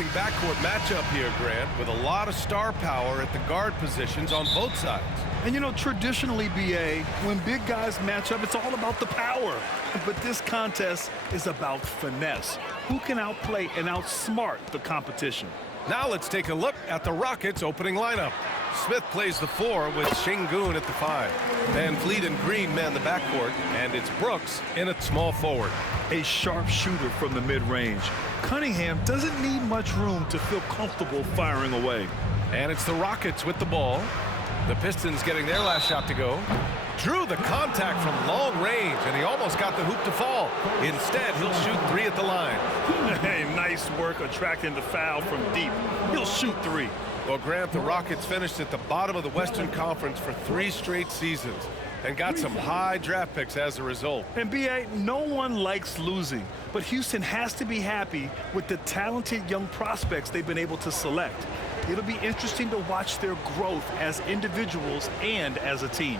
interesting backcourt matchup here, Grant, with a lot of star power at the guard positions on both sides. And, you know, traditionally, BA, when big guys match up, it's all about the power. But this contest is about finesse. Who can outplay and outsmart the competition? Now let's take a look at the Rockets' opening lineup. Smith plays the 4 with Sengun at the 5. VanVleet and Green man the backcourt, and it's Brooks in at small forward. A sharp shooter from the mid-range. Cunningham doesn't need much room to feel comfortable firing away. And it's the Rockets with the ball. The Pistons getting their last shot to go. Drew the contact from long range, and he almost got the hoop to fall. Instead, he'll shoot 3 at the line. Hey, nice work attracting the foul from deep. He'll shoot 3. Well, Grant, the Rockets finished at the bottom of the Western Conference for 3 straight seasons and got some high draft picks as a result. And BA, no one likes losing, but Houston has to be happy with the talented young prospects they've been able to select. It'll be interesting to watch their growth as individuals and as a team.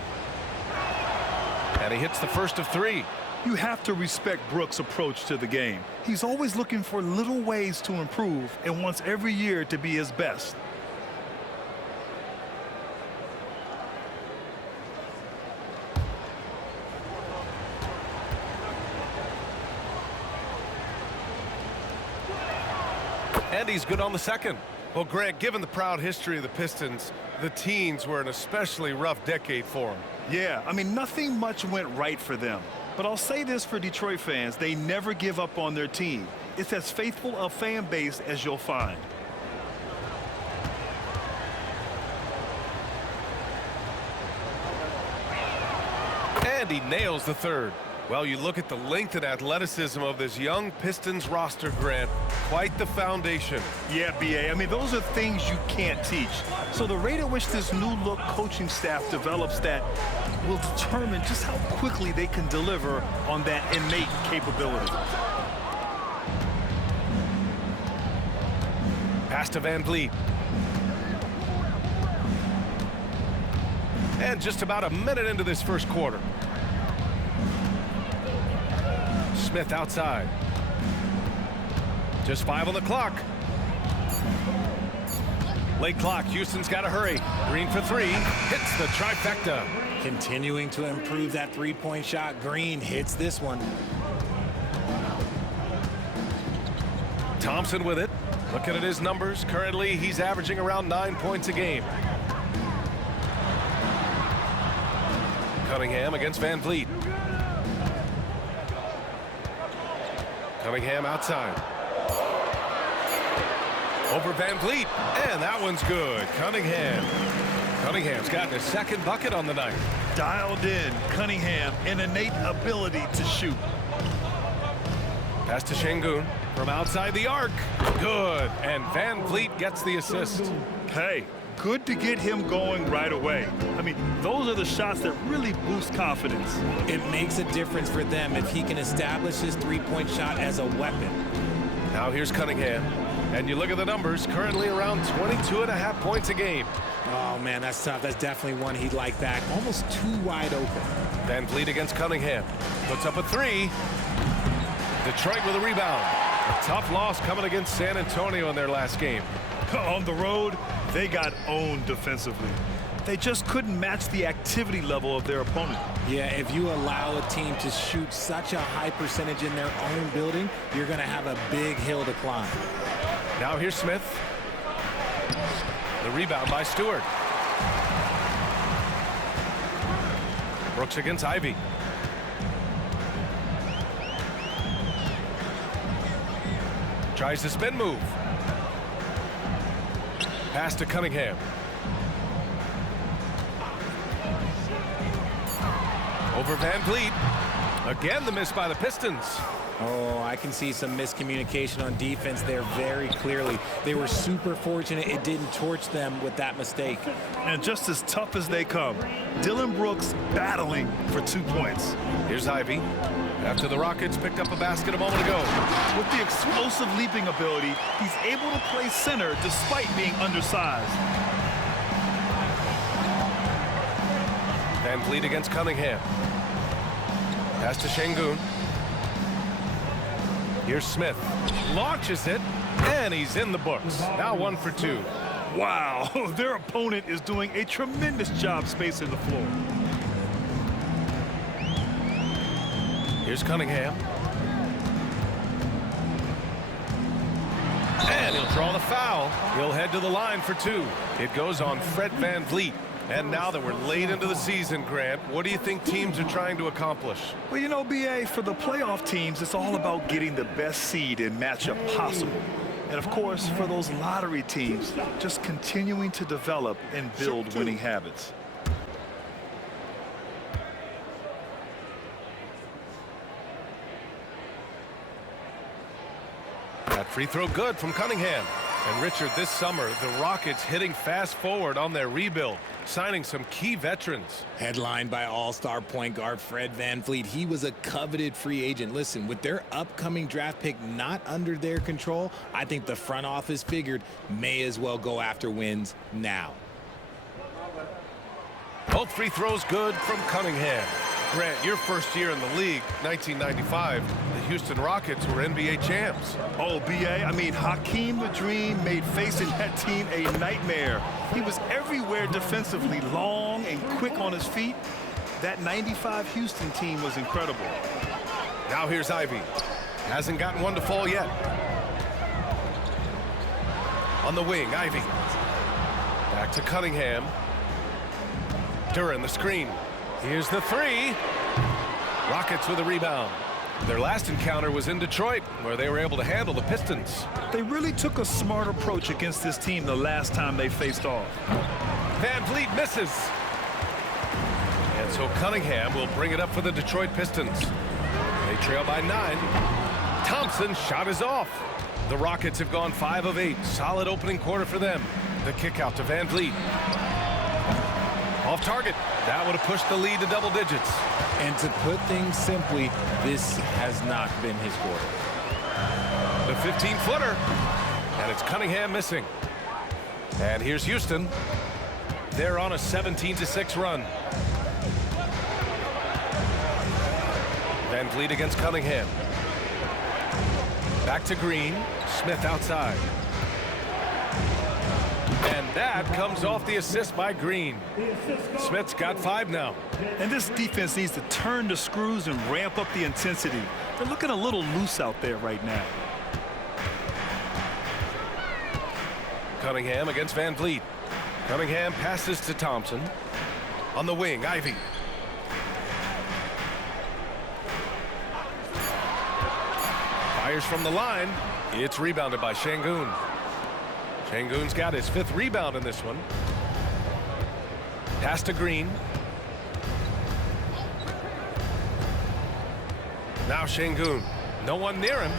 And he hits the first of 3. You have to respect Brooks' approach to the game. He's always looking for little ways to improve and wants every year to be his best. And he's good on the second. Well, Grant, given the proud history of the Pistons, the teens were an especially rough decade for them. Yeah, I mean, nothing much went right for them. But I'll say this for Detroit fans, they never give up on their team. It's as faithful a fan base as you'll find. And he nails the third. Well, you look at the length and athleticism of this young Pistons roster, Grant. Quite the foundation. Yeah, BA. I mean, those are things you can't teach. So the rate at which this new-look coaching staff develops that will determine just how quickly they can deliver on that innate capability. Pass to VanVleet. And just about a minute into this first quarter. Smith outside. Just 5 on the clock. Late clock. Houston's got to hurry. Green for 3. Hits the trifecta. Continuing to improve that three-point shot. Green hits this one. Thompson with it. Looking at his numbers. Currently, he's averaging around 9 points a game. Cunningham against VanVleet. Cunningham outside. Over VanVleet, and that one's good. Cunningham's gotten his second bucket on the night. Dialed in, Cunningham, an innate ability to shoot. Pass to Sengun from outside the arc. Good, and VanVleet gets the assist. Hey, good to get him going right away. I mean, those are the shots that really boost confidence. It makes a difference for them if he can establish his three-point shot as a weapon. Now here's Cunningham. And you look at the numbers, currently around 22.5 points a game. Oh, man, that's tough. That's definitely one he'd like back. Almost too wide open. VanVleet against Cunningham. Puts up a 3. Detroit with a rebound. A tough loss coming against San Antonio in their last game. On the road, they got owned defensively. They just couldn't match the activity level of their opponent. Yeah, if you allow a team to shoot such a high percentage in their own building, you're going to have a big hill to climb. Now here's Smith. The rebound by Stewart. Brooks against Ivey. Tries the spin move. Pass to Cunningham. Over VanVleet. Again, the miss by the Pistons. Oh, I can see some miscommunication on defense there very clearly. They were super fortunate it didn't torch them with that mistake. And just as tough as they come, Dillon Brooks battling for 2 points. Here's Ivey. After the Rockets picked up a basket a moment ago. With the explosive leaping ability, he's able to play center despite being undersized. VanVleet against Cunningham. Pass to Sengun. Here's Smith. Launches it. And he's in the books. Now 1 for 2. Wow, their opponent is doing a tremendous job spacing the floor. Here's Cunningham. And he'll draw the foul. He'll head to the line for 2. It goes on Fred VanVleet. And now that we're late into the season, Grant, what do you think teams are trying to accomplish? Well, you know, BA, for the playoff teams, it's all about getting the best seed and matchup possible. And, of course, for those lottery teams, just continuing to develop and build winning habits. That free throw good from Cunningham. And Richard, this summer, the Rockets hitting fast forward on their rebuild, signing some key veterans. Headlined by all-star point guard Fred VanVleet. He was a coveted free agent. Listen, with their upcoming draft pick not under their control, I think the front office figured may as well go after wins now. Both free throws good from Cunningham. Grant, your first year in the league, 1995, the Houston Rockets were NBA champs. Oh, BA, I mean, Hakeem the Dream made facing that team a nightmare. He was everywhere defensively, long and quick on his feet. That 95 Houston team was incredible. Now here's Ivey. Hasn't gotten one to fall yet. On the wing, Ivey. Back to Cunningham. Duren the screen. Here's the 3. Rockets with a rebound. Their last encounter was in Detroit, where they were able to handle the Pistons. They really took a smart approach against this team the last time they faced off. VanVleet misses. And so Cunningham will bring it up for the Detroit Pistons. They trail by 9. Thompson's shot is off. The Rockets have gone 5 of 8. Solid opening quarter for them. The kick out to VanVleet. Off target. That would have pushed the lead to double digits. And to put things simply, this has not been his quarter. The 15-footer. And it's Cunningham missing. And here's Houston. They're on a 17-6 run. VanVleet against Cunningham. Back to Green. Smith outside. And that comes off the assist by Green. Smith's got 5 now. And this defense needs to turn the screws and ramp up the intensity. They're looking a little loose out there right now. Cunningham against VanVleet. Cunningham passes to Thompson. On the wing, Ivey. Fires from the line. It's rebounded by Sengun. Sengun's got his 5th rebound in this one. Pass to Green. Now Sengun. No one near him.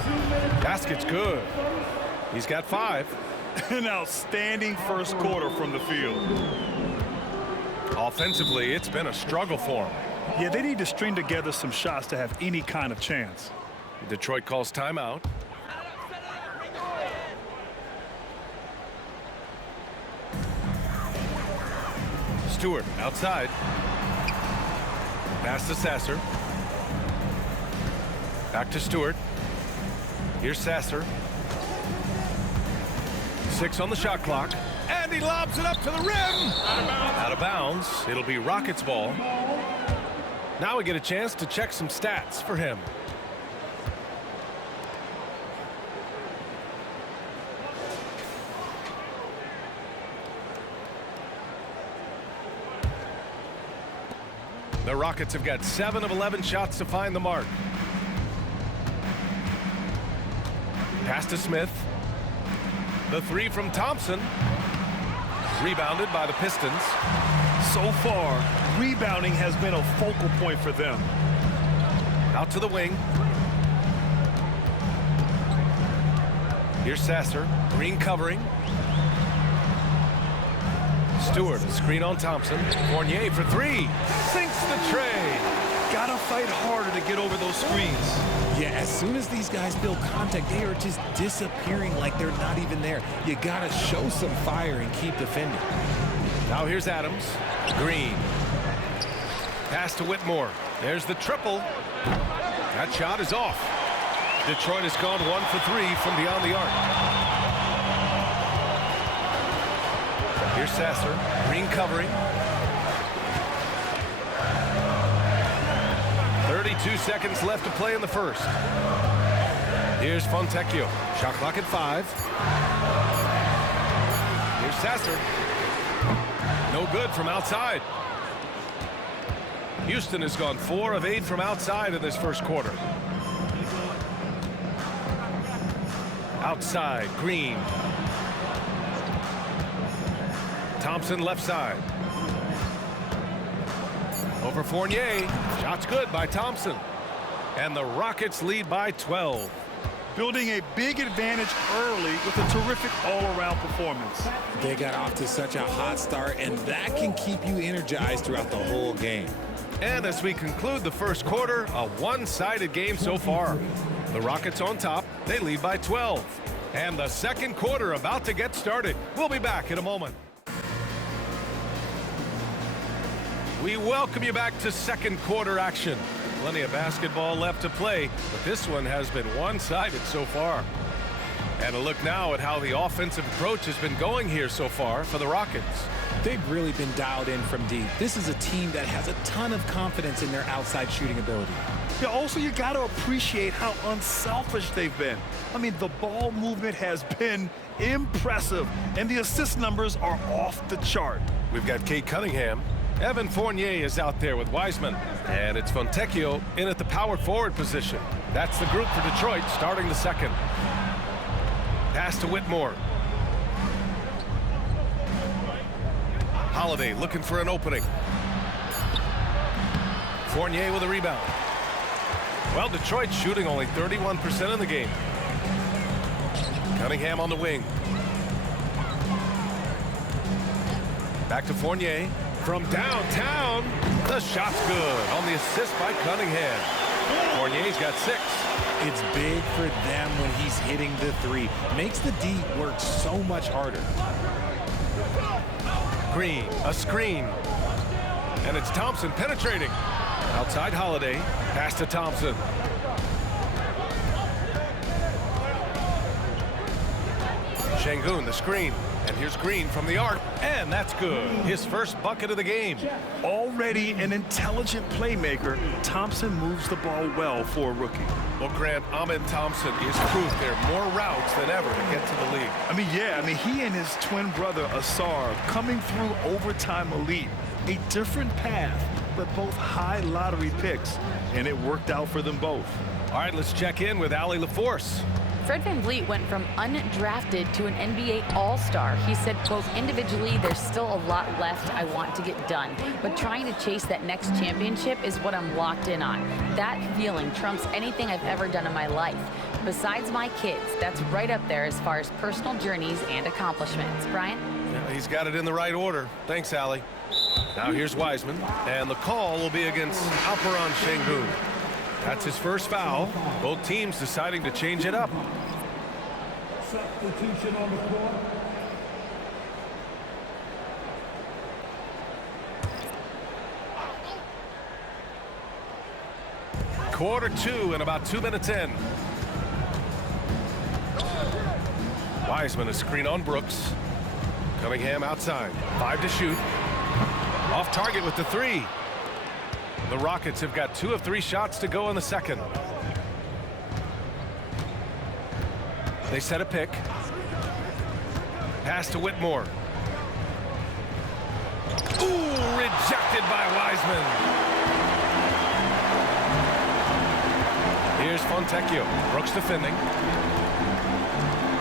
Basket's good. He's got 5. An outstanding first quarter from the field. Offensively, it's been a struggle for him. Yeah, they need to string together some shots to have any kind of chance. Detroit calls timeout. Stewart outside. Pass to Sasser. Back to Stewart. Here's Sasser. 6 on the shot clock. And he lobs it up to the rim. Out of bounds. It'll be Rockets ball. Now we get a chance to check some stats for him. The Rockets have got 7 of 11 shots to find the mark. Pass to Smith. The 3 from Thompson. Rebounded by the Pistons. So far, rebounding has been a focal point for them. Out to the wing. Here's Sasser. Green covering. Stewart, a screen on Thompson. Fournier for 3. Sinks the tray. Gotta fight harder to get over those screens. Yeah, as soon as these guys build contact, they are just disappearing like they're not even there. You gotta show some fire and keep defending. Now here's Adams. Green. Pass to Whitmore. There's the triple. That shot is off. Detroit has gone 1 for 3 from beyond the arc. Here's Sasser. Green covering. 32 seconds left to play in the first. Here's Fontecchio. Shot clock at 5. Here's Sasser. No good from outside. Houston has gone 4 of 8 from outside in this first quarter. Outside, Green. Thompson left side. Over Fournier. Shot's good by Thompson. And the Rockets lead by 12. Building a big advantage early with a terrific all-around performance. They got off to such a hot start, and that can keep you energized throughout the whole game. And as we conclude the first quarter, a one-sided game so far. The Rockets on top. They lead by 12. And the second quarter about to get started. We'll be back in a moment. We welcome you back to second quarter action. Plenty of basketball left to play, but this one has been one-sided so far. And a look now at how the offensive approach has been going here so far for the Rockets. They've really been dialed in from deep. This is a team that has a ton of confidence in their outside shooting ability. Yeah, also, you got to appreciate how unselfish they've been. I mean, the ball movement has been impressive, and the assist numbers are off the chart. We've got Cade Cunningham. Evan Fournier is out there with Wiseman. And it's Fontecchio in at the power forward position. That's the group for Detroit starting the second. Pass to Whitmore. Holiday looking for an opening. Fournier with a rebound. Well, Detroit shooting only 31% in the game. Cunningham on the wing. Back to Fournier. From downtown, the shot's good on the assist by Cunningham. Fournier's got 6. It's big for them when he's hitting the 3. Makes the D work so much harder. Green, a screen. And it's Thompson penetrating. Outside Holiday, pass to Thompson. Sengun, the screen. And here's Green from the arc, and that's good. His first bucket of the game. Already an intelligent playmaker, Thompson moves the ball well for a rookie. Well, Grant, Ahmed Thompson is proof there are more routes than ever to get to the league. He and his twin brother, Ausar, coming through overtime elite. A different path, but both high lottery picks, and it worked out for them both. All right, let's check in with Allie LaForce. Fred VanVleet went from undrafted to an NBA All-Star. He said, quote, individually, there's still a lot left I want to get done, but trying to chase that next championship is what I'm locked in on. That feeling trumps anything I've ever done in my life. Besides my kids, that's right up there as far as personal journeys and accomplishments. Brian? Yeah, he's got it in the right order. Thanks, Allie. Now here's Wiseman, and the call will be against Alperen Sengun. That's his first foul. Both teams deciding to change it up. Substitution on the court. Quarter 2 and about 2 minutes in. Wiseman a screen on Brooks. Cunningham outside. 5 to shoot. Off target with the 3. The Rockets have got 2 of 3 shots to go in the second. They set a pick. Pass to Whitmore. Ooh, rejected by Wiseman. Here's Fontecchio. Brooks defending.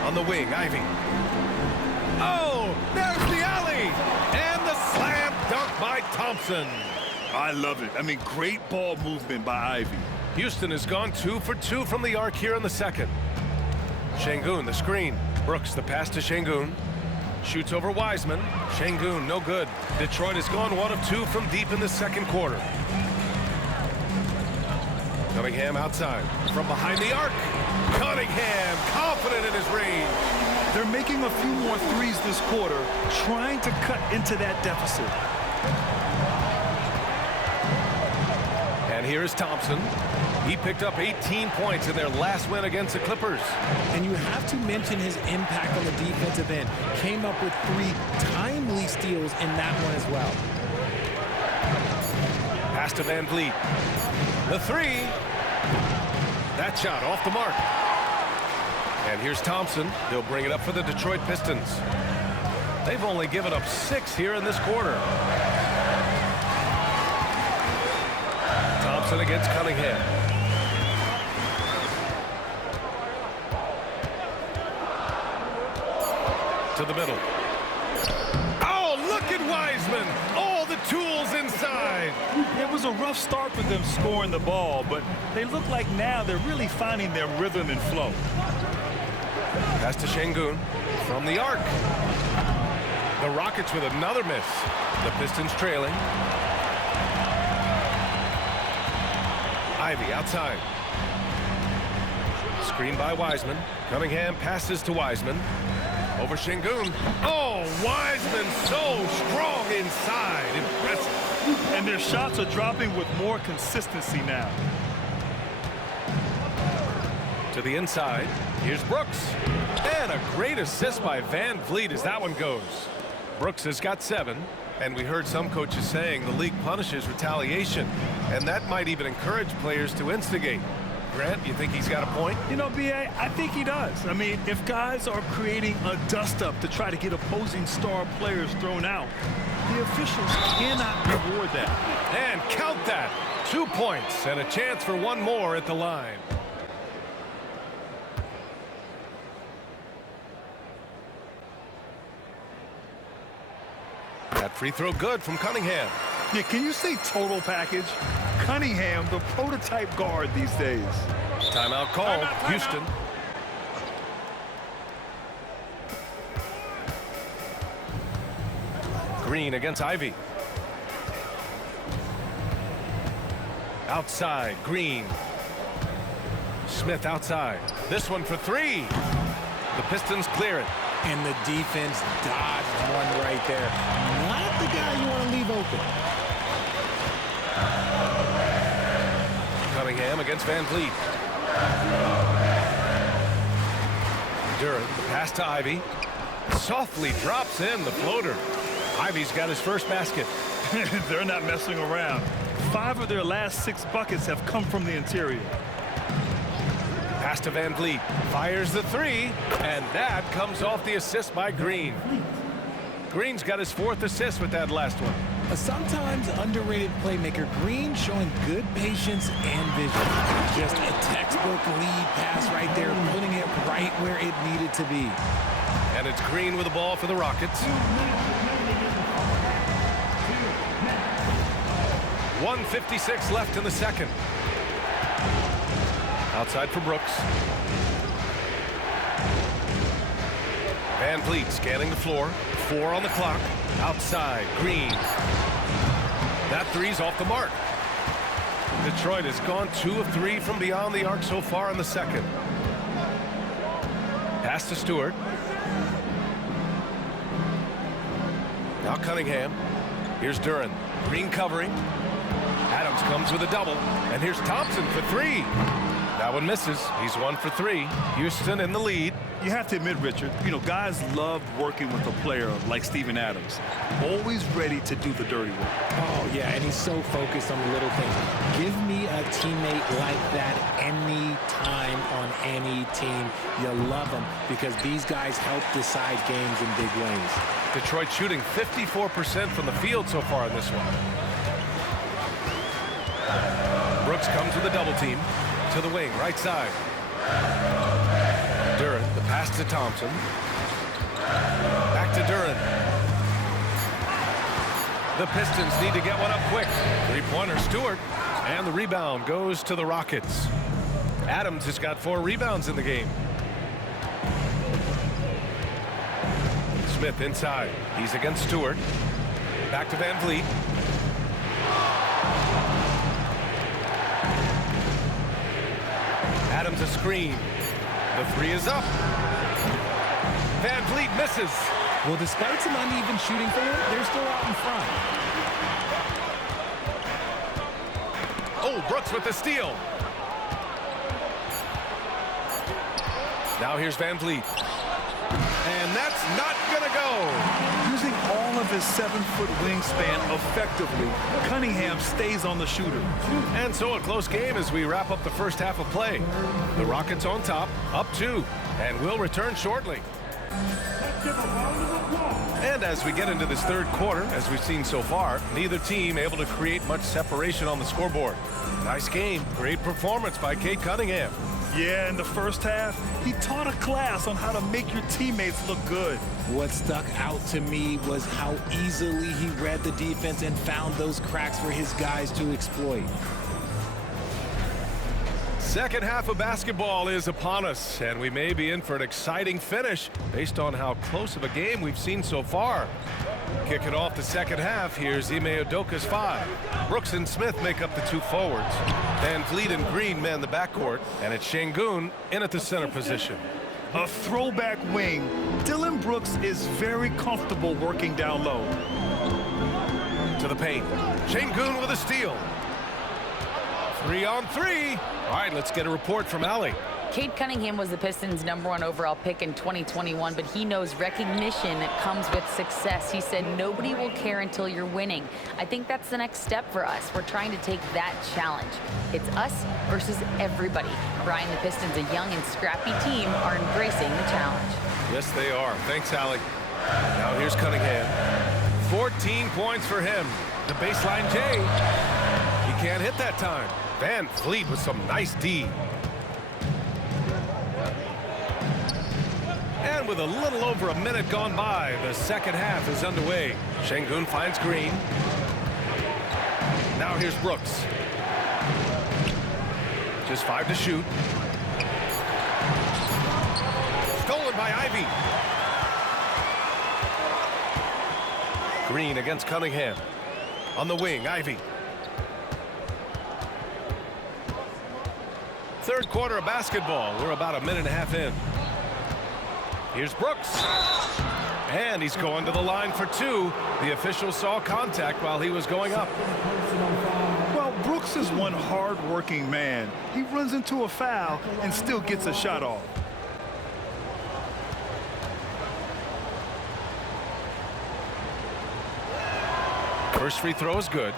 On the wing, Ivey. Oh, there's the alley. And the slam dunk by Thompson. I love it. Great ball movement by Ivey. Houston has gone 2 for 2 from the arc here in the second. Sengun, the screen. Brooks, the pass to Sengun. Shoots over Wiseman. Sengun, no good. Detroit has gone 1 of 2 from deep in the second quarter. Cunningham outside. From behind the arc. Cunningham, confident in his range. They're making a few more threes this quarter, trying to cut into that deficit. And here is Thompson. He picked up 18 points in their last win against the Clippers. And you have to mention his impact on the defensive end. Came up with 3 timely steals in that one as well. Pass to VanVleet. The 3. That shot off the mark. And here's Thompson. He'll bring it up for the Detroit Pistons. They've only given up 6 here in this quarter. Thompson against Cunningham. To the middle. Oh, look at Wiseman. All the tools inside. It was a rough start for them scoring the ball, but they look like now they're really finding their rhythm and flow. Pass to Sengun from the arc. The Rockets with another miss. The Pistons trailing. Ivey outside. Screen by Wiseman. Cunningham passes to Wiseman. Over Sengun. Oh, Wiseman so strong inside. Impressive. And their shots are dropping with more consistency now. To the inside. Here's Brooks. And a great assist by VanVleet as that one goes. Brooks has got 7. And we heard some coaches saying the league punishes retaliation. And that might even encourage players to instigate. Grant, you think he's got a point? You know, B.A., I think he does. I mean, if guys are creating a dust-up to try to get opposing star players thrown out, the officials cannot reward that. And count that. 2 points and a chance for one more at the line. That free throw good from Cunningham. Yeah, can you say total package? Cunningham, the prototype guard these days. Timeout called. Houston. Green against Ivey. Outside, Green. Smith outside. This one for 3. The Pistons clear it. And the defense dodged one right there. Not the guy you want to leave open. Cunningham against VanVleet. Duren, the pass to Ivey. Softly drops in the floater. Ivey's got his first basket. They're not messing around. 5 of their last 6 buckets have come from the interior. Pass to VanVleet. Fires the 3. And that comes off the assist by Green. Green's got his 4th assist with that last one. A sometimes underrated playmaker. Green showing good patience and vision. Just a textbook lead pass right there, putting it right where it needed to be. And it's Green with the ball for the Rockets. 1:56 left in the second. Outside for Brooks. VanVleet scanning the floor. 4 on the clock. Outside, Green. That 3's off the mark. Detroit has gone 2 of 3 from beyond the arc so far in the second. Pass to Stewart. Now Cunningham. Here's Duren. Green covering. Adams comes with a double. And here's Thompson for 3. That one misses. He's 1 for 3. Houston in the lead. You have to admit, Richard, you know, guys love working with a player like Steven Adams. Always ready to do the dirty work. Oh, yeah, and he's so focused on the little things. Give me a teammate like that any time on any team. You love them because these guys help decide games in big ways. Detroit shooting 54% from the field so far in this one. Brooks comes with a double team. To the wing, right side. Duren, the pass to Thompson. Back to Duren. The Pistons need to get one up quick. 3-pointer Stewart. And the rebound goes to the Rockets. Adams has got 4 rebounds in the game. Smith inside. He's against Stewart. Back to VanVleet. Adams a screen. The 3 is up. VanVleet misses. Well, despite some uneven shooting for them, they're still out in front. Oh, Brooks with the steal. Now here's VanVleet. And that's not going to go. Using all of his 7-foot wingspan effectively, Cunningham stays on the shooter. And so a close game as we wrap up the first half of play. The Rockets on top, up 2, and will return shortly. And as we get into this third quarter, as we've seen so far, neither team able to create much separation on the scoreboard. Nice game. Great performance by Cade Cunningham. Yeah, in the first half, he taught a class on how to make your teammates look good. What stuck out to me was how easily he read the defense and found those cracks for his guys to exploit. Second half of basketball is upon us, and we may be in for an exciting finish based on how close of a game we've seen so far. Kicking off the second half, here's Ime Udoka's 5. Brooks and Smith make up the 2 forwards. VanVleet and Green man the backcourt, and it's Sengun in at the center position. A throwback wing. Dillon Brooks is very comfortable working down low. To the paint. Sengun with a steal. 3 on 3. All right, let's get a report from Allie. Cade Cunningham was the Pistons' #1 overall pick in 2021, but he knows recognition comes with success. He said, nobody will care until you're winning. I think that's the next step for us. We're trying to take that challenge. It's us versus everybody. Brian, the Pistons, a young and scrappy team, are embracing the challenge. Yes, they are. Thanks, Allie. Now here's Cunningham. 14 points for him. The baseline J. He can't hit that time. VanVleet with some nice D. And with a little over a minute gone by, the second half is underway. Sengun finds Green. Now here's Brooks. Just 5 to shoot. Stolen by Ivey. Green against Cunningham. On the wing, Ivey. Third quarter of basketball. We're about a minute and a half in. Here's Brooks. And he's going to the line for 2. The official saw contact while he was going up. Well, Brooks is one hard-working man. He runs into a foul and still gets a shot off. First free throw is good.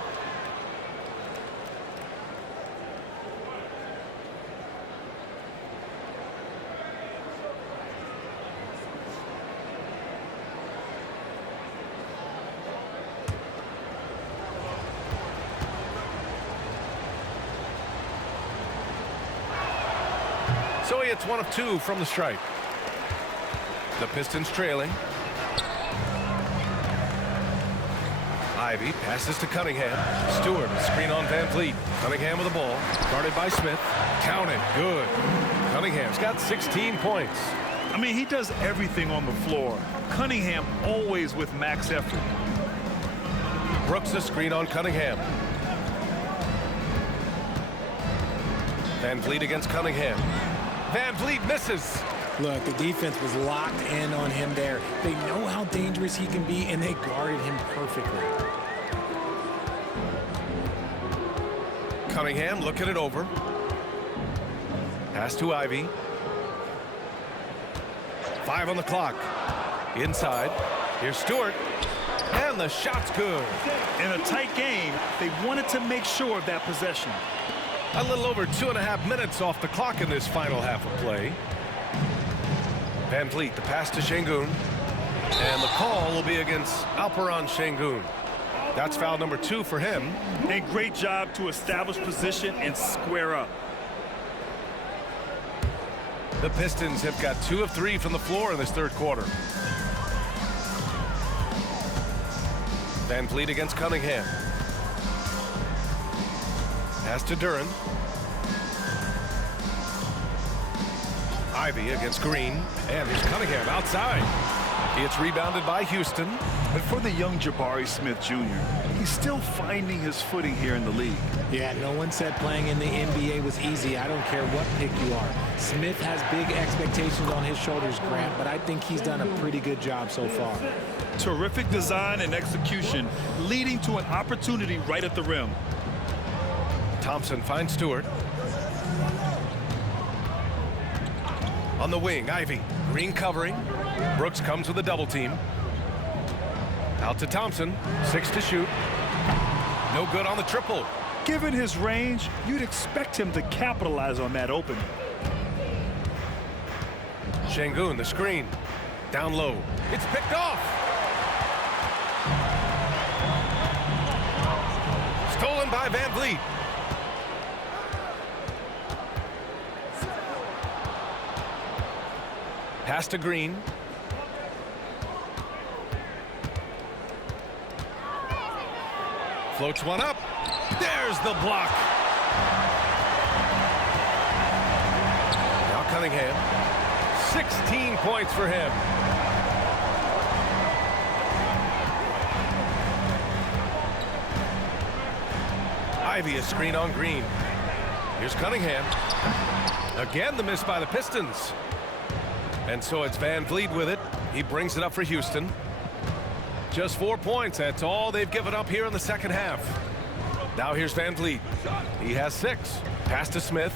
So he hits 1 of 2 from the stripe. The Pistons trailing. Ivey passes to Cunningham. Stewart, screen on VanVleet. Cunningham with the ball. Guarded by Smith. Counted. Good. Cunningham's got 16 points. I mean, he does everything on the floor. Cunningham always with max effort. Brooks a screen on Cunningham. VanVleet against Cunningham. VanVleet misses. Look, the defense was locked in on him there. They know how dangerous he can be, and they guarded him perfectly. Cunningham looking it over. Pass to Ivey. 5 on the clock. Inside. Here's Stewart. And the shot's good. In a tight game, they wanted to make sure of that possession. A little over 2.5 minutes off the clock in this final half of play. VanVleet, the pass to Sengun. And the call will be against Alperen Sengun. That's foul number 2 for him. A great job to establish position and square up. The Pistons have got 2 of 3 from the floor in this third quarter. VanVleet against Cunningham. Pass to Duren. Ivey against Green. And here's Cunningham outside. It's rebounded by Houston. But for the young Jabari Smith Jr., he's still finding his footing here in the league. Yeah, no one said playing in the NBA was easy. I don't care what pick you are. Smith has big expectations on his shoulders, Grant, but I think he's done a pretty good job so far. Terrific design and execution, leading to an opportunity right at the rim. Thompson finds Stewart. On the wing, Ivey. Green covering. Brooks comes with a double team. Out to Thompson. 6 to shoot. No good on the triple. Given his range, you'd expect him to capitalize on that opening. Sengun, the screen. Down low. It's picked off. Stolen by VanVleet. Pass to Green. Floats one up. There's the block. Now Cunningham. 16 points for him. Ivey, a screen on Green. Here's Cunningham. Again, the miss by the Pistons. And so it's VanVleet with it. He brings it up for Houston. Just 4 points. That's all they've given up here in the second half. Now here's VanVleet. He has 6. Pass to Smith.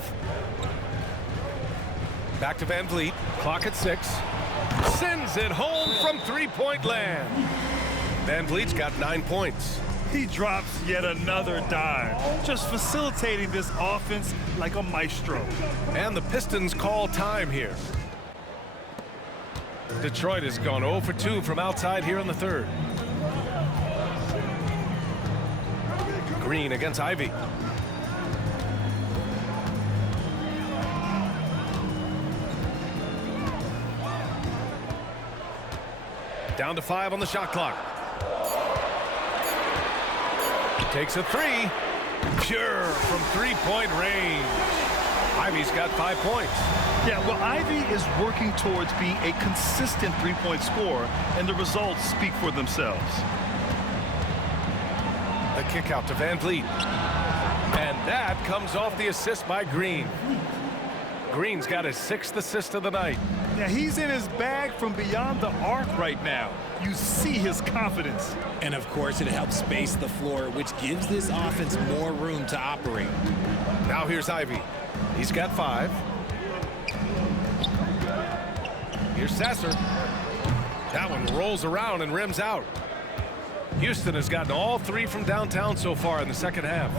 Back to VanVleet. Clock at 6. Sends it home from three-point land. VanVleet's got 9 points. He drops yet another dime, just facilitating this offense like a maestro. And the Pistons call time here. Detroit has gone 0 for 2 from outside here in the third. Green against Ivey. Down to 5 on the shot clock. Takes a 3. Pure from three-point range. Ivey's got 5 points. Yeah, well, Ivey is working towards being a consistent three-point scorer, and the results speak for themselves. The kick out to VanVleet. And that comes off the assist by Green. Green's got his 6th assist of the night. Now, he's in his bag from beyond the arc right now. You see his confidence. And, of course, it helps space the floor, which gives this offense more room to operate. Now here's Ivey. He's got 5. Here's Sasser. That one rolls around and rims out. Houston has gotten all 3 from downtown so far in the second half.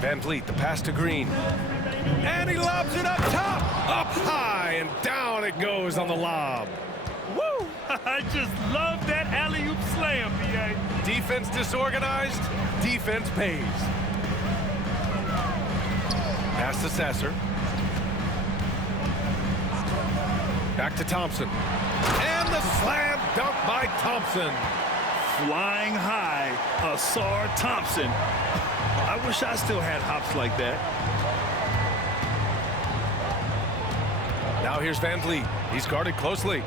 VanVleet, the pass to Green. And he lobs it up top. Up high and down it goes on the lob. Woo! I just love that alley-oop slam, B.A. Defense disorganized. Defense pays. Pass to Sasser. Back to Thompson. And the slam dunk by Thompson. Flying high, Ausar Thompson. I wish I still had hops like that. Now here's VanVleet. He's guarded closely.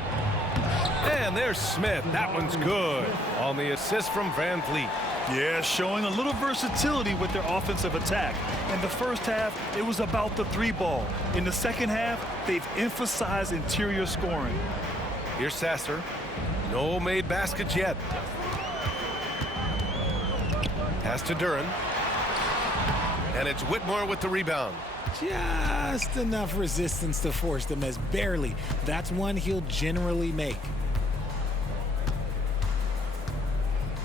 And there's Smith. That one's good on the assist from VanVleet. Yeah, showing a little versatility with their offensive attack. In the first half, it was about the 3-ball. In the second half, they've emphasized interior scoring. Here's Sasser. No made baskets yet. Pass to Duren. And it's Whitmore with the rebound. Just enough resistance to force them as barely. That's one he'll generally make.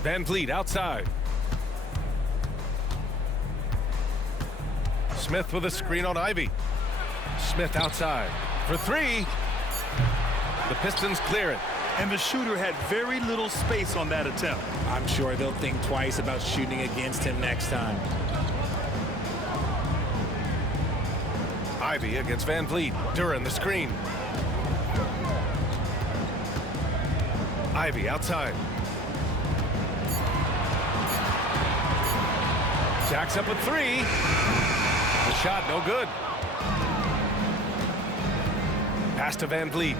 VanVleet outside. Smith with a screen on Ivey. Smith outside for 3. The Pistons clear it. And the shooter had very little space on that attempt. I'm sure they'll think twice about shooting against him next time. Ivey against VanVleet. Duren the screen. Ivey outside. Jacks up with 3. The shot no good. Pass to VanVleet.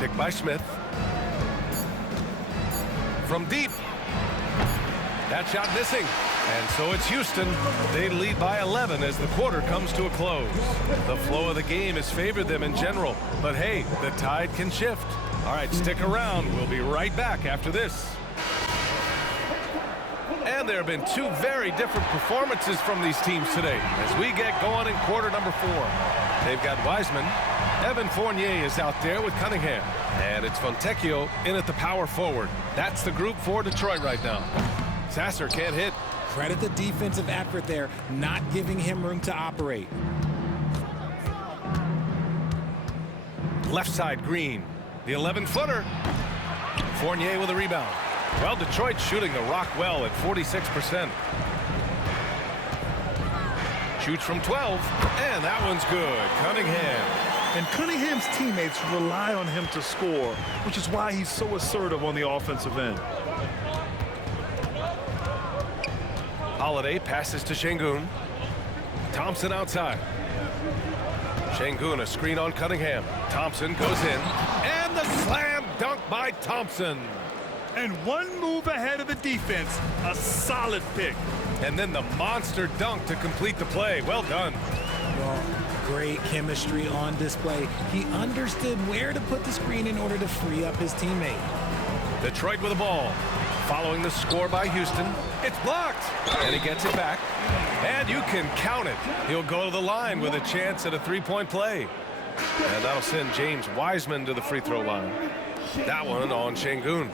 Picked by Smith. From deep. That shot missing. And so it's Houston. They lead by 11 as the quarter comes to a close. The flow of the game has favored them in general. But hey, the tide can shift. All right, stick around. We'll be right back after this. And there have been two very different performances from these teams today as we get going in quarter number 4. They've got Wiseman. Evan Fournier is out there with Cunningham. And it's Fontecchio in at the power forward. That's the group for Detroit right now. Sasser can't hit. Credit the defensive effort there, not giving him room to operate. Left side, Green. The 11-footer. Fournier with a rebound. Well, Detroit shooting the rock well at 46%. Shoots from 12, and that one's good. Cunningham. And Cunningham's teammates rely on him to score, which is why he's so assertive on the offensive end. Holiday passes to Sengun. Thompson outside. Sengun, a screen on Cunningham. Thompson goes in, and the slam dunk by Thompson. And one move ahead of the defense, a solid pick. And then the monster dunk to complete the play. Well done. Well, great chemistry on display. He understood where to put the screen in order to free up his teammate. Detroit with the ball. Following the score by Houston. It's blocked. And he gets it back. And you can count it. He'll go to the line with a chance at a three-point play. And that'll send James Wiseman to the free throw line. That one on Sengun.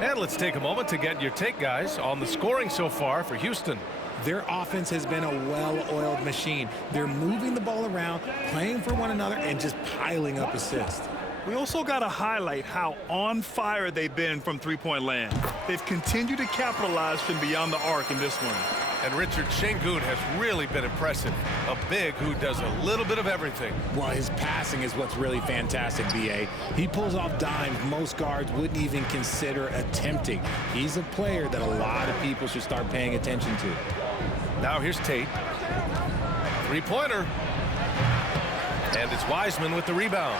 And let's take a moment to get your take, guys, on the scoring so far for Houston. Their offense has been a well-oiled machine. They're moving the ball around, playing for one another, and just piling up assists. We also got to highlight how on fire they've been from three-point land. They've continued to capitalize from beyond the arc in this one. And Richard, Sengun has really been impressive. A big who does a little bit of everything. Well, his passing is what's really fantastic, B.A. He pulls off dimes most guards wouldn't even consider attempting. He's a player that a lot of people should start paying attention to. Now here's Tate. Three-pointer. And it's Wiseman with the rebound.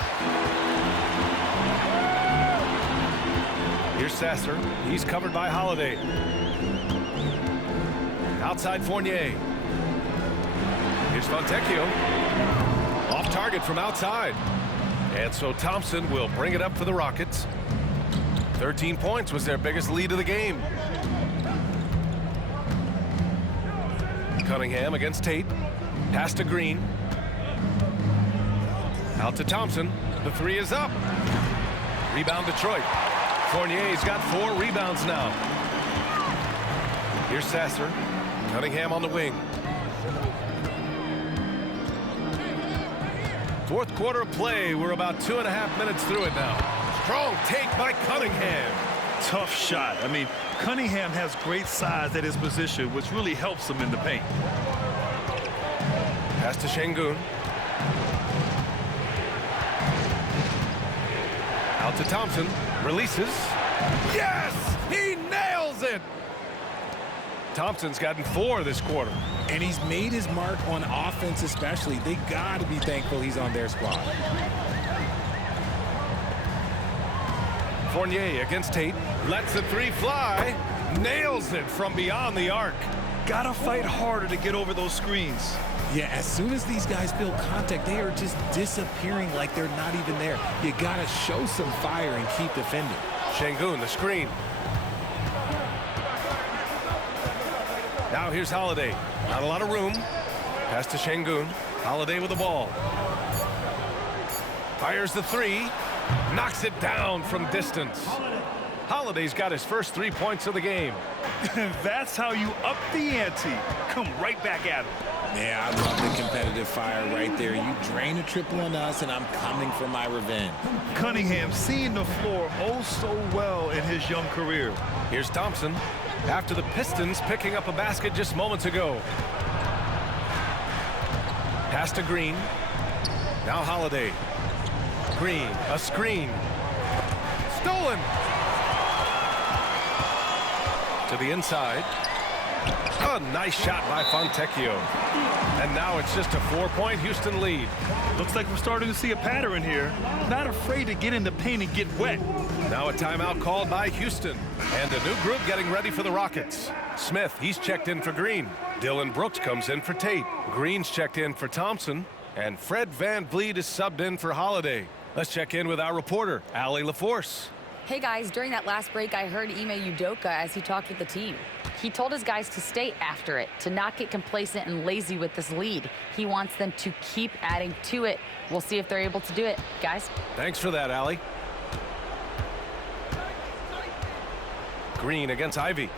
Here's Sasser. He's covered by Holiday. Outside Fournier. Here's Fontecchio. Off target from outside. And so Thompson will bring it up for the Rockets. 13 points was their biggest lead of the game. Cunningham against Tate. Pass to Green. Out to Thompson. The three is up. Rebound Detroit. Fournier's got 4 rebounds now. Here's Sasser. Cunningham on the wing. Fourth quarter of play. We're about 2.5 minutes through it now. Strong take by Cunningham. Tough shot. I mean, Cunningham has great size at his position, which really helps him in the paint. Pass to Sengun. Out to Thompson. Releases. Yes! He nails it! Thompson's gotten 4 this quarter. And he's made his mark on offense especially. They got to be thankful he's on their squad. Fournier against Tate. Lets the three fly. Nails it from beyond the arc. Gotta fight harder to get over those screens. Yeah, as soon as these guys feel contact, they are just disappearing like they're not even there. You got to show some fire and keep defending. Sengun, the screen. Now here's Holiday. Not a lot of room. Pass to Sengun. Holiday with the ball. Fires the three. Knocks it down from distance. Holiday's got his first 3 points of the game. That's how you up the ante. Come right back at him. Yeah, I love the competitive fire right there. You drain a triple on us, and I'm coming for my revenge. Cunningham seeing the floor oh so well in his young career. Here's Thompson. After the Pistons picking up a basket just moments ago. Pass to Green. Now Holiday. Green, a screen. Stolen. To the inside. A nice shot by Fontecchio. And now it's just a 4-point Houston lead. Looks like we're starting to see a pattern here. Not afraid to get in the paint and get wet. Now a timeout called by Houston. And a new group getting ready for the Rockets. Smith, he's checked in for Green. Dillon Brooks comes in for Tate. Green's checked in for Thompson. And Fred VanVleet is subbed in for Holiday. Let's check in with our reporter, Allie LaForce. Hey guys, during that last break, I heard Ime Udoka as he talked with the team. He told his guys to stay after it, to not get complacent and lazy with this lead. He wants them to keep adding to it. We'll see if they're able to do it, guys. Thanks for that, Allie. Green against Ivey.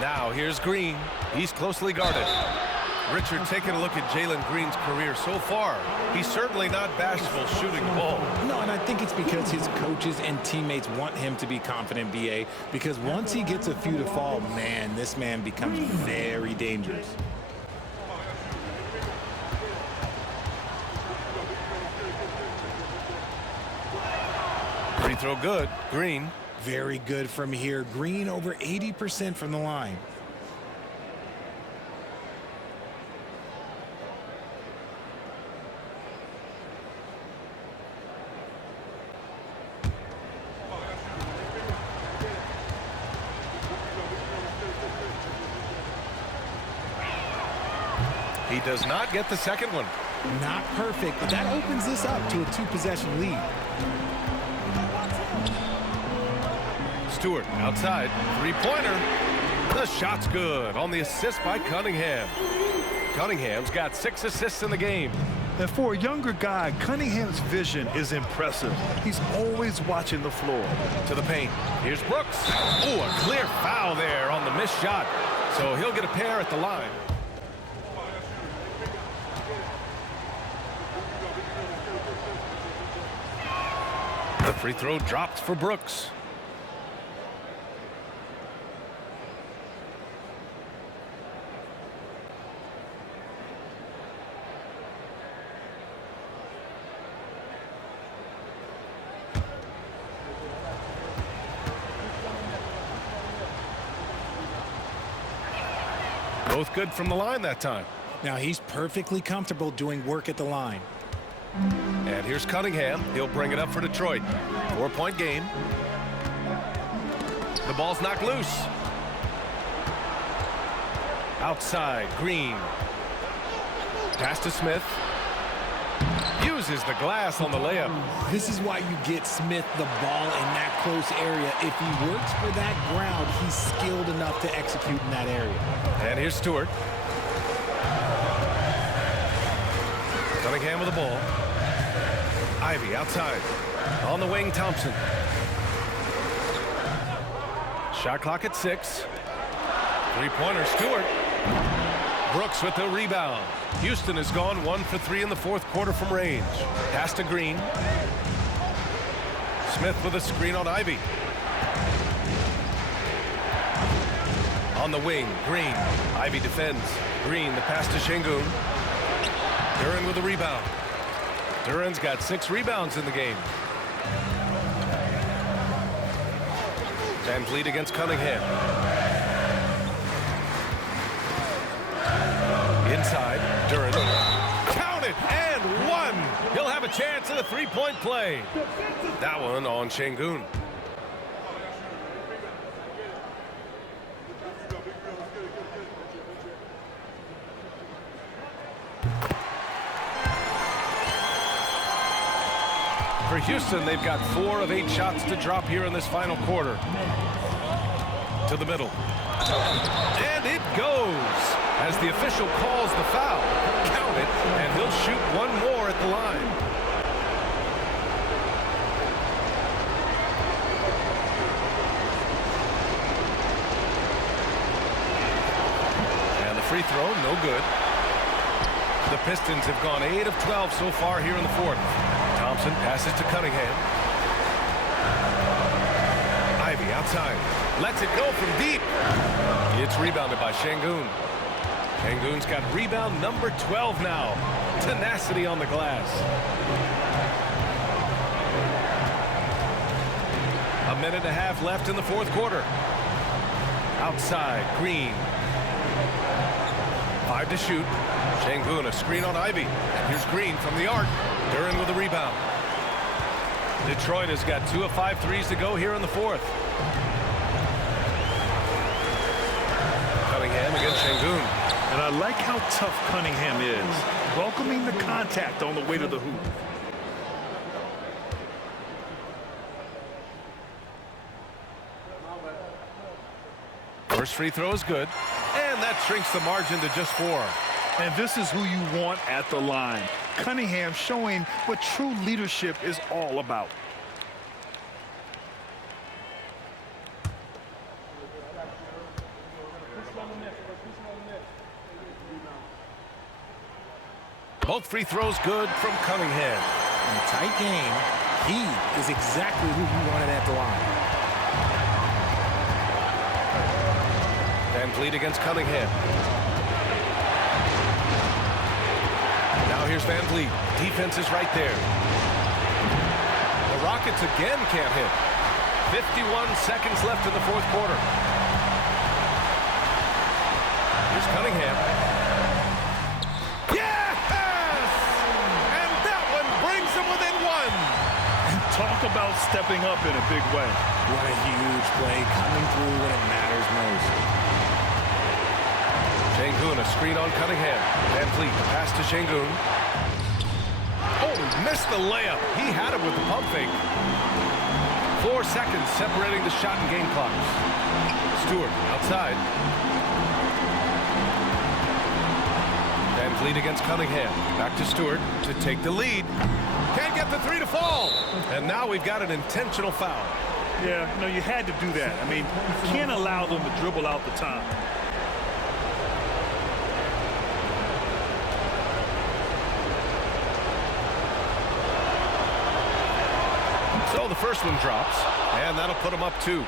Now here's Green. He's closely guarded. Richard, taking a look at Jalen Green's career so far, he's certainly not bashful shooting the ball. No, and I think it's because his coaches and teammates want him to be confident, BA, because once he gets a few to fall, man, this man becomes very dangerous. Free throw good. Green. Very good from here. Green over 80% from the line. He does not get the second one. Not perfect, but that opens this up to a two-possession lead. Stewart outside. Three-pointer. The shot's good on the assist by Cunningham. Cunningham's got 6 assists in the game. And for a younger guy, Cunningham's vision is impressive. He's always watching the floor. To the paint. Here's Brooks. Oh, a clear foul there on the missed shot. So he'll get a pair at the line. The free throw dropped for Brooks. Both good from the line that time. Now he's perfectly comfortable doing work at the line. And here's Cunningham. He'll bring it up for Detroit. 4-point game. The ball's knocked loose. Outside, Green. Pass to Smith. Uses the glass on the layup. This is why you get Smith the ball in that close area. If he works for that ground, he's skilled enough to execute in that area. And here's Stewart. Cunningham with the ball. Ivey outside. On the wing, Thompson. Shot clock at 6. Three-pointer, Stewart. Brooks with the rebound. Houston has gone 1 for 3 in the fourth quarter from range. Pass to Green. Smith with a screen on Ivey. On the wing, Green. Ivey defends. Green, the pass to Sengun. Duren with the rebound. Duren's got 6 rebounds in the game. VanVleet against Cunningham. Inside, Duren. Count it, and 1. He'll have a chance at a 3-point play. That one on Sengun. For Houston, they've got 4 of 8 shots to drop here in this final quarter. To the middle. And it goes as the official calls the foul. Count it, and he'll shoot 1 more at the line. And the free throw, no good. The Pistons have gone 8 of 12 so far here in the fourth. Thompson passes to Cunningham. Ivey outside. Lets it go from deep. It's rebounded by Sengun. Sengun's got rebound number 12 now. Tenacity on the glass. A minute and a half left in the fourth quarter. Outside, Green. 5 to shoot. Sengun, a screen on Ivey. And here's Green from the arc. Duren with a rebound. Detroit has got 2 of 5 threes to go here in the fourth. Cunningham against Sengun. And I like how tough Cunningham is, welcoming the contact on the way to the hoop. First free throw is good, and that shrinks the margin to just 4. And this is who you want at the line. Cunningham showing what true leadership is all about. Both free throws good from Cunningham. In a tight game, he is exactly who you wanted at the line. VanVleet against Cunningham. Now here's VanVleet. Defense is right there. The Rockets again can't hit. 51 seconds left in the fourth quarter. Here's Cunningham. Yes! And that one brings them within 1. Talk about stepping up in a big way. What a huge play, coming through when it matters most. Sengun, a screen on Cunningham. VanVleet, the pass to Sengun. Oh, missed the layup. He had it with the pump fake. 4 seconds separating the shot and game clocks. Stewart outside. VanVleet against Cunningham. Back to Stewart to take the lead. Can't get the 3 to fall. And now we've got an intentional foul. Yeah, no, you had to do that. I mean, you can't allow them to dribble out the time. So the first one drops, and that'll put him up 2.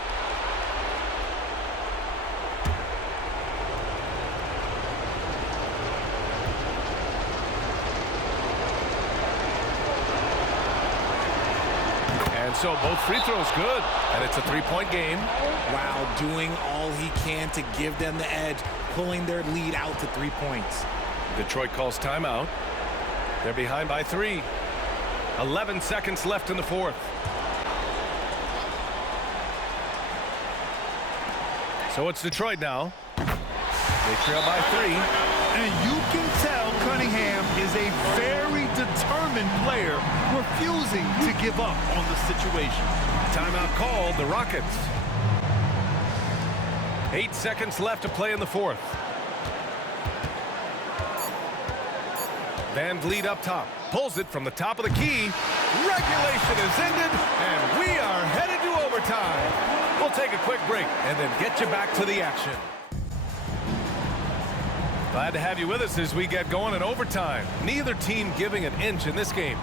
And so both free throws good, and it's a 3-point game. Wow, doing all he can to give them the edge, pulling their lead out to 3 points. Detroit calls timeout. They're behind by 3. 11 seconds left in the fourth. So it's Detroit now. They trail by 3. And you can tell Cunningham is a very determined player, refusing to give up on the situation. Timeout called, the Rockets. 8 seconds left to play in the fourth. VanVleet up top. Pulls it from the top of the key. Regulation is ended, and we are headed to overtime. We'll take a quick break and then get you back to the action. Glad to have you with us as we get going in overtime. Neither team giving an inch in this game.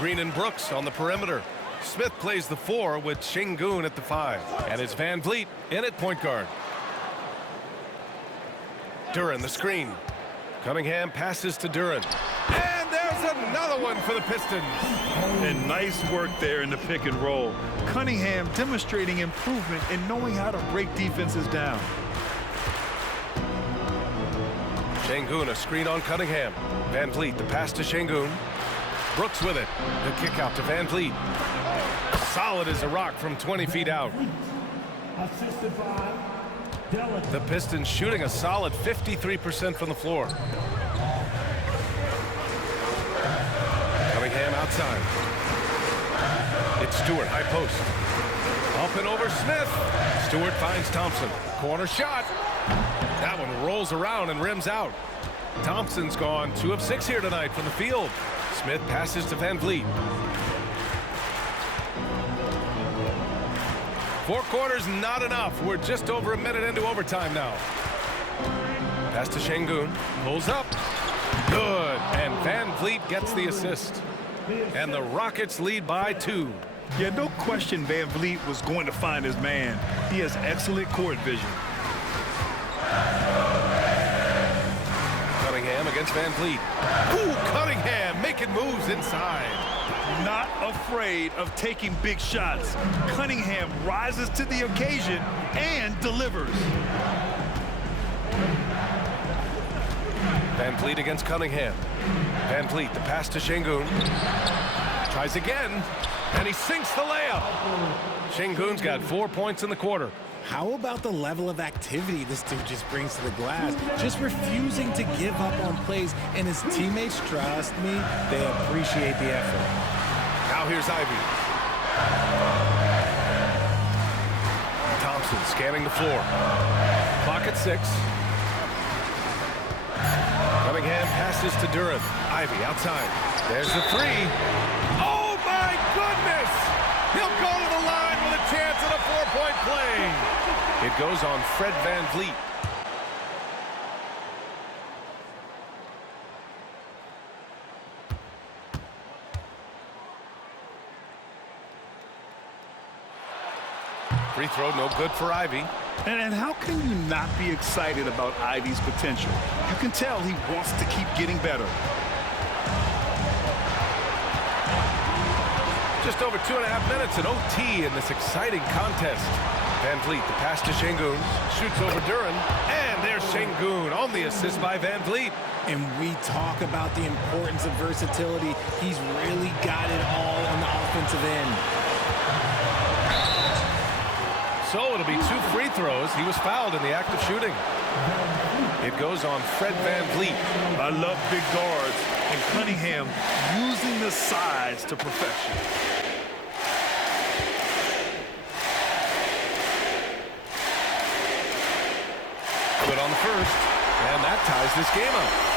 Green and Brooks on the perimeter. Smith plays the 4 with Sengun at the 5. And it's VanVleet in at point guard. Duren the screen. Cunningham passes to Duren. And there's another one for the Pistons. And nice work there in the pick and roll. Cunningham demonstrating improvement in knowing how to break defenses down. Sengun, a screen on Cunningham. VanVleet, the pass to Sengun. Brooks with it. The kick out to VanVleet. Solid as a rock from 20 feet out. The Pistons shooting a solid 53% from the floor. Cunningham outside. It's Stewart, high post. Up and over Smith. Stewart finds Thompson. Corner shot. That one rolls around and rims out. Thompson's gone 2 of 6 here tonight from the field. Smith passes to VanVleet. 4 quarters, not enough. We're just over a minute into overtime now. Pass to Sengun. Pulls up. Good. And VanVleet gets the assist. And the Rockets lead by 2. Yeah, no question VanVleet was going to find his man. He has excellent court vision. Cunningham against VanVleet. Ooh, Cunningham making moves inside. Not afraid of taking big shots. Cunningham rises to the occasion and delivers. VanVleet against Cunningham. VanVleet, the pass to Sengun. Tries again, and he sinks the layup. Sengun's got 4 points in the quarter. How about the level of activity this dude just brings to the glass? Just refusing to give up on plays, and his teammates, trust me, they appreciate the effort. Now here's Ivey. Thompson scanning the floor. Clock at 6. Cunningham passes to Duren. Ivey outside. There's the 3. Oh, my goodness! He'll go to the line with a chance at a 4-point play. It goes on Fred VanVleet. Free throw, no good for Ivey. And how can you not be excited about Ivey's potential? You can tell he wants to keep getting better. Just over 2.5 minutes in OT in this exciting contest. VanVleet, the pass to Sengun, shoots over Duren, and there's Sengun on the assist by VanVleet. And we talk about the importance of versatility. He's really got it all on the offensive end. So it'll be 2 free throws. He was fouled in the act of shooting. It goes on Fred VanVleet. I love big guards, and Cunningham using the size to perfection. Good on the first, and that ties this game up.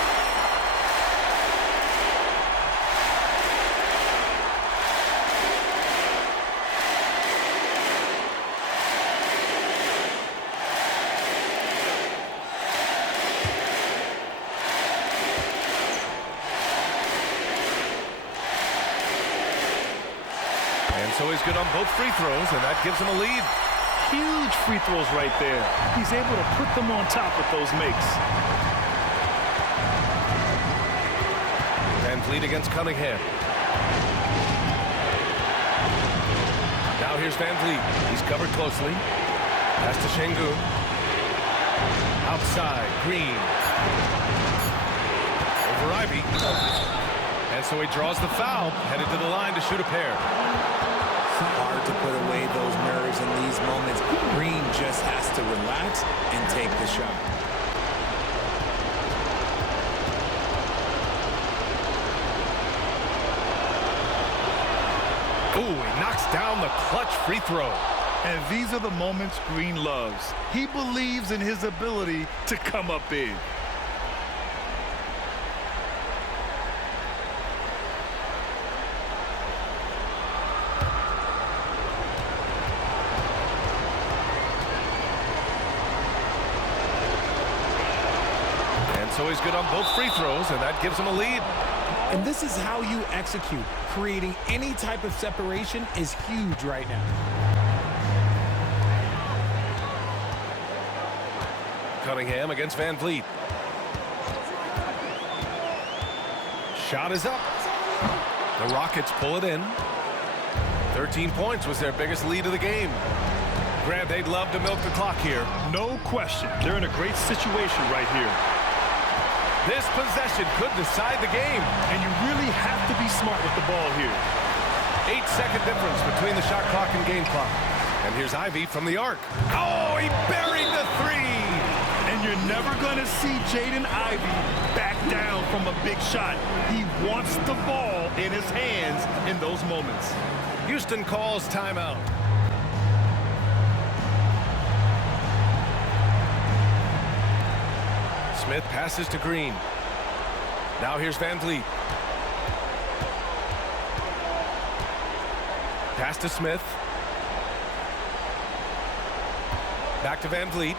So he's good on both free throws, and that gives him a lead. Huge free throws right there. He's able to put them on top with those makes. VanVleet against Cunningham. Now here's VanVleet. He's covered closely. Pass to Sengun. Outside, Green. Over Ivey. And so he draws the foul, headed to the line to shoot a pair. Hard to put away those nerves in these moments. Green just has to relax and take the shot. Ooh, he knocks down the clutch free throw. And these are the moments Green loves. He believes in his ability to come up big. So he's good on both free throws, and that gives him a lead. And this is how you execute. Creating any type of separation is huge right now. Cunningham against VanVleet. Shot is up. The Rockets pull it in. 13 points was their biggest lead of the game. Grant, they'd love to milk the clock here. No question. They're in a great situation right here. This possession could decide the game. And you really have to be smart with the ball here. 8-second difference between the shot clock and game clock. And here's Ivey from the arc. Oh, he buried the 3. And you're never going to see Jaden Ivey back down from a big shot. He wants the ball in his hands in those moments. Houston calls timeout. Smith passes to Green. Now here's VanVleet. Pass to Smith. Back to VanVleet.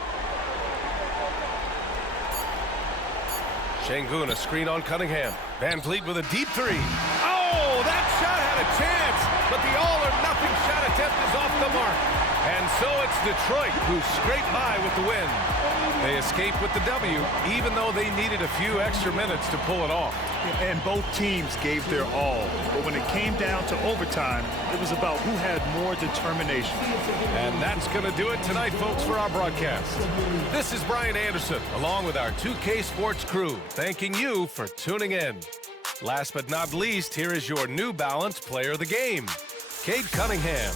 Sengun, a screen on Cunningham. VanVleet with a deep 3. Oh, that shot had a chance, but the all-or-nothing shot attempt is off the mark. And so it's Detroit who scraped by with the win. They escape with the W, even though they needed a few extra minutes to pull it off. And both teams gave their all. But when it came down to overtime, it was about who had more determination. And that's going to do it tonight, folks, for our broadcast. This is Brian Anderson, along with our 2K Sports crew, thanking you for tuning in. Last but not least, here is your New Balance Player of the Game, Cade Cunningham.